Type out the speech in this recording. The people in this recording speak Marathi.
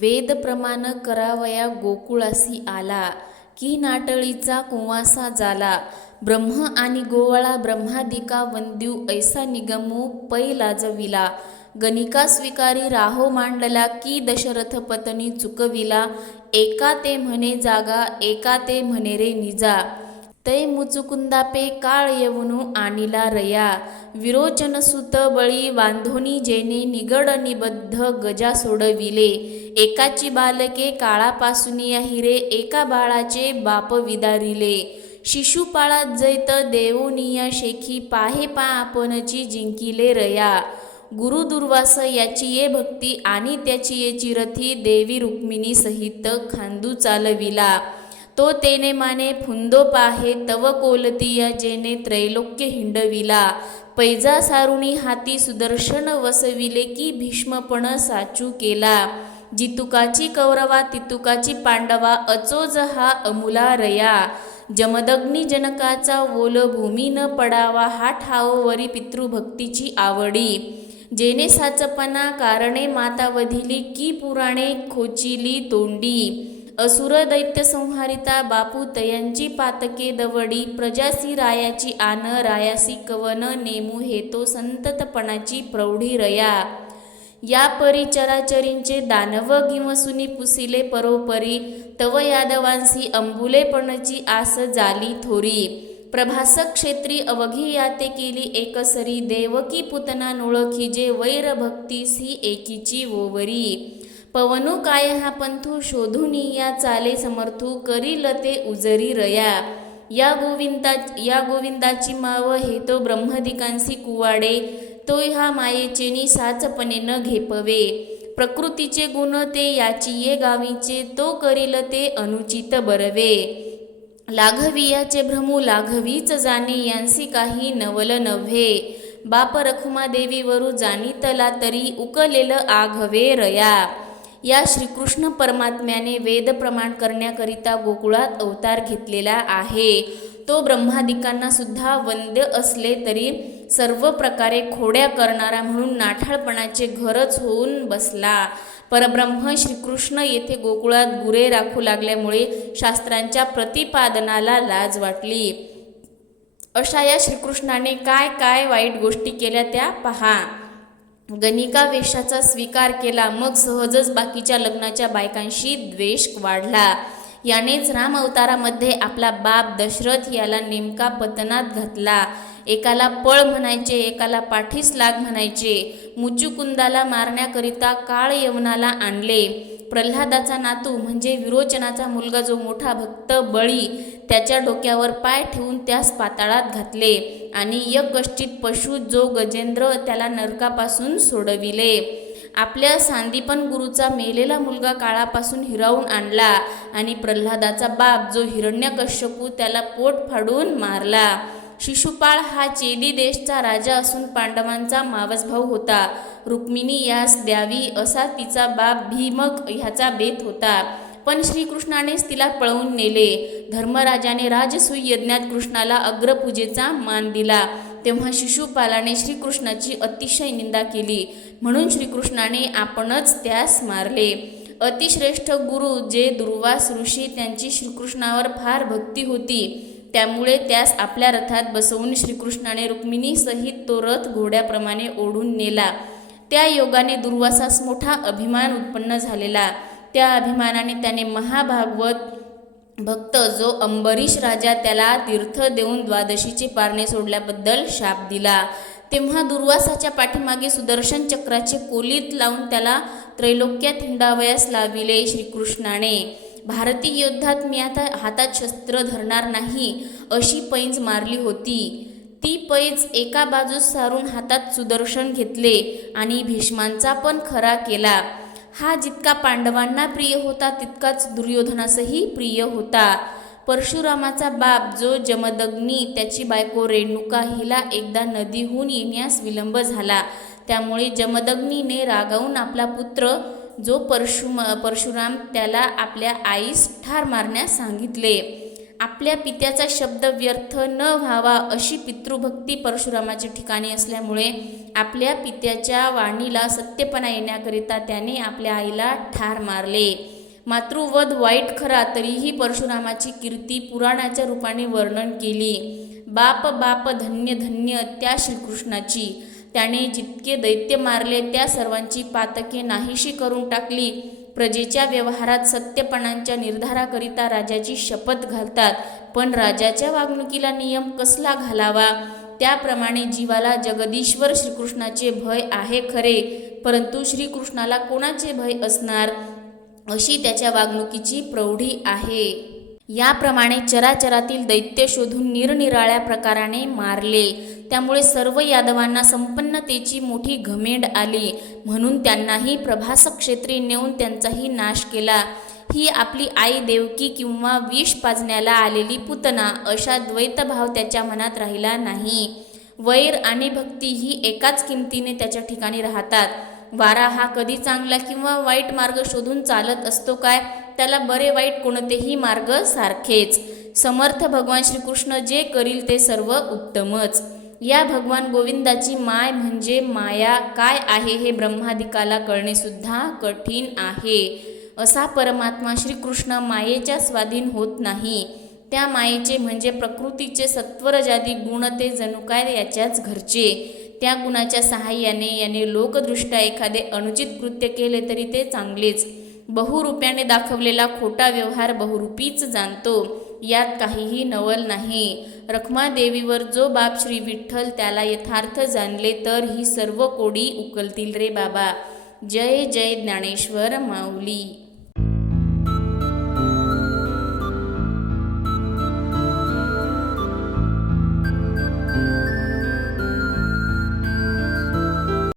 वेद प्रमाण करावया गोकुळासी आला, की नाटळीचा कुंवासा झाला. ब्रह्म आणि गोवळा ब्रह्मादिका वंद्यू ऐसा निगमू पै लाजविला. गणिका स्वीकारी राहो मांडला, की दशरथ पत्नी चुकविला. एका ते म्हणे जागा, एका ते म्हणे रे निजा. तै मुचुकुंदापे काळ येऊनू आणिला रया. विरोचन सुत बळी बांधोनी जेने निगड निबद्ध गजा सोडविले. एकाची बालके काळापासूनिया हिरे, एका बाळाचे बाप विदारिले. शिशुपाळात जैत देवोनिया शेखी, पाहे पा आपणची जिंकिले रया. गुरु दुर्वास याची ये भक्ती, आणि त्याची ये चिरथी देवी रुक्मिणी सहित खांदू चालविला. तो तेने माने फुंदो पाहे तव कोलतिया, जेने त्रैलोक्य हिंडविला. पैजा सारुणी हाती सुदर्शन वसविले, की भीष्मपण साचू केला. जितुकाची कौरवा तितुकाची पांडवा, अचोज हा अमुला रया. जमदग्नी जनकाचा ओल भूमी न पडावा, हा ठाव वरी पितृभक्तीची आवडी. जेने साचपणा कारणे माता वधिली, की पुराणे खोचिली तोंडी. असुर दैत्य संहारिता बापू तयांची पातके दवडी. प्रजासी रायाची आन रायासी कवन नेमू, हेतो संततपणाची प्रौढी रया. या परी चराचरींचे दानव गिवसुनी पुसिले परोपरी, तव यादवांसी अंबुलेपणाची आस झाली थोरी. प्रभासक क्षेत्री अवघी याते केली एकसरी, देवकी पुतना नोळखी वैर भक्तीसी एकीची ओवरी. पवनु काय हा पंथू शोधुनी या चाले समर्थू, करील ते उजरी रया. या गोविंदाची माव हेतो ब्रह्मदिकांसी कुवाडे, तो ह्या मायेचेनी साचपणे न घेपवे. प्रकृतीचे गुण ते याची ये गावीचे, तो करील ते अनुचित बरवे. लाघवियाचे भ्रमू लाघवीच जाणे, यांसी काही नवल नव्हे. बाप रखुमादेवीवरू जाणीतला तरी, उकलेल आघवे रया. या श्रीकृष्ण परमात्म्याने वेद प्रमाण करण्याकरिता गोकुळात अवतार घेतलेला आहे. तो ब्रह्मादिकांना सुद्धा वंद्य असले तरी सर्व प्रकारे खोड्या करणारा म्हणून नाठाळपणाचे घरच होऊन बसला. परब्रह्म श्रीकृष्ण येथे गोकुळात गुरे राखू लागल्यामुळे शास्त्रांच्या प्रतिपादनाला लाज वाटली. अशा या श्रीकृष्णाने काय काय वाईट गोष्टी केल्या त्या पहा. गणिका वेशाचा स्वीकार केला, मग सहजच बाकीच्या लग्नाच्या बायकांशी द्वेष वाढला. यानेच राम अवतारामध्ये आपला बाप दशरथ याला नेमका पतनात घातला. एकाला पळ म्हणायचे, एकाला पाठीस लाग म्हणायचे. मुचुकुंदाला मारण्याकरिता काळ यवनाला आणले. प्रल्हादाचा नातू म्हणजे विरोचनाचा मुलगा जो मोठा भक्त बळी, त्याच्या डोक्यावर पाय ठेवून त्यास पाताळात घातले. आणि यकष्टित पशु जो गजेंद्र, त्याला नरकापासून सोडविले. आपल्या सांदीपन गुरुचा मेलेला मुलगा काळापासून हिरावून आणला. आणि प्रल्हादाचा बाप जो हिरण्यकश्यपू, त्याला पोट फाडून मारला. शिशुपाळ हा चेदी देशचा राजा असून पांडवांचा मावसभाऊ होता. रुक्मिणी यास द्यावी असा तिचा बाप भीमक ह्याचा बेत होता, पण श्रीकृष्णानेच तिला पळवून नेले. धर्मराजाने राजसूय यज्ञात कृष्णाला अग्रपूजेचा मान दिला, तेव्हा शिशुपालाने श्रीकृष्णाची अतिशय निंदा केली, म्हणून श्रीकृष्णाने आपणच त्यास मारले. अतिश्रेष्ठ गुरु जे दुर्वास ऋषी, त्यांची श्रीकृष्णावर फार भक्ती होती. त्यामुळे त्यास आपल्या रथात बसवून श्रीकृष्णाने रुक्मिणी सहित तो रथ घोड्याप्रमाणे ओढून नेला. त्या योगाने दुर्वासास मोठा अभिमान उत्पन्न झालेला. त्या अभिमानाने त्याने महाभागवत भक्त जो अंबरीश राजा, त्याला तीर्थ देऊन द्वादशीचे पारणे सोडल्याबद्दल शाप दिला. तेव्हा दुर्वासाच्या पाठीमागे सुदर्शन चक्राचे कोलीत लावून त्याला त्रैलोक्यात हिंडावयास लाविले श्रीकृष्णाने. भारतीय युद्धात मी आता हातात शस्त्र धरणार नाही अशी पैंज मारली होती. ती पैज एका बाजूस सारून हातात सुदर्शन घेतले आणि भीष्मांचा पण खरा केला. हा जितका पांडवांना प्रिय होता, तितकाच दुर्योधनासही प्रिय होता. परशुरामाचा बाप जो जमदग्नी, त्याची बायको रेणुका हिला एकदा नदीहून येण्यास विलंब झाला. त्यामुळे जमदग्नीने रागावून आपला पुत्र जो परशुराम, त्याला आपल्या आईस ठार मारण्यास सांगितले. आपल्या पित्याचा शब्द व्यर्थ न व्हावा अशी पितृभक्ती परशुरामाच्या ठिकाणी असल्यामुळे आपल्या पित्याच्या वाणीला सत्यपणा येण्याकरिता त्याने आपल्या आईला ठार मारले. मातृवध वाईट खरा तरीही परशुरामाची कीर्ती पुराणाच्या रूपाने वर्णन केली. बाप बाप धन्य धन्य त्या श्रीकृष्णाची. त्याने जितके दैत्य मारले त्या सर्वांची पातके नाहीशी करून टाकली. प्रजेच्या व्यवहारात सत्यपणाच्या निर्धाराकरिता राजाची शपथ घालतात, पण राजाच्या वागणुकीला नियम कसला घालावा? त्याप्रमाणे जीवाला जगदीश्वर श्रीकृष्णाचे भय आहे खरे, परंतु श्रीकृष्णाला कोणाचे भय असणार अशी त्याच्या वागणुकीची प्रौढी आहे. याप्रमाणे चराचरातील दैत्य शोधून निरनिराळ्या प्रकाराने मारले. त्यामुळे सर्व यादवांना संपन्नतेची मोठी घमेंड आली, म्हणून त्यांनाही प्रभास क्षेत्री नेऊन त्यांचाही नाश केला. ही आपली आई देवकी किंवा विष पाजण्याला आलेली पुतना अशा द्वैतभाव त्याच्या मनात राहिला नाही. वैर आणि भक्ती ही एकाच किमतीने त्याच्या ठिकाणी राहतात. वारा हा कधी चांगला किंवा वाईट मार्ग शोधून चालत असतो काय? त्याला बरे वाईट कोणतेही मार्ग सारखेच. समर्थ भगवान श्रीकृष्ण जे करील ते सर्व उत्तमच. या भगवान गोविंदाची माय म्हणजे माया काय आहे हे ब्रह्मादिकाला कळणे सुद्धा कठीण आहे. असा परमात्मा श्रीकृष्ण मायेच्या स्वाधीन होत नाही. त्या मायेचे म्हणजे प्रकृतीचे सत्वरजादी गुण ते जणू काय याच्याच घरचे. त्या गुणाच्या सहाय्याने याने लोकदृष्ट्या एखादे अनुचित कृत्य केले तरी ते चांगलेच. बहुरूप्याने दाखवलेला खोटा व्यवहार बहुरूपीच जाणतो, यात काहीही नवल नाही. रखमादेवीवर जो बाप श्री विठ्ठल त्याला यथार्थ जाणले तर ही सर्व कोडी उकलतील रे बाबा. जय जय ज्ञानेश्वर माऊली.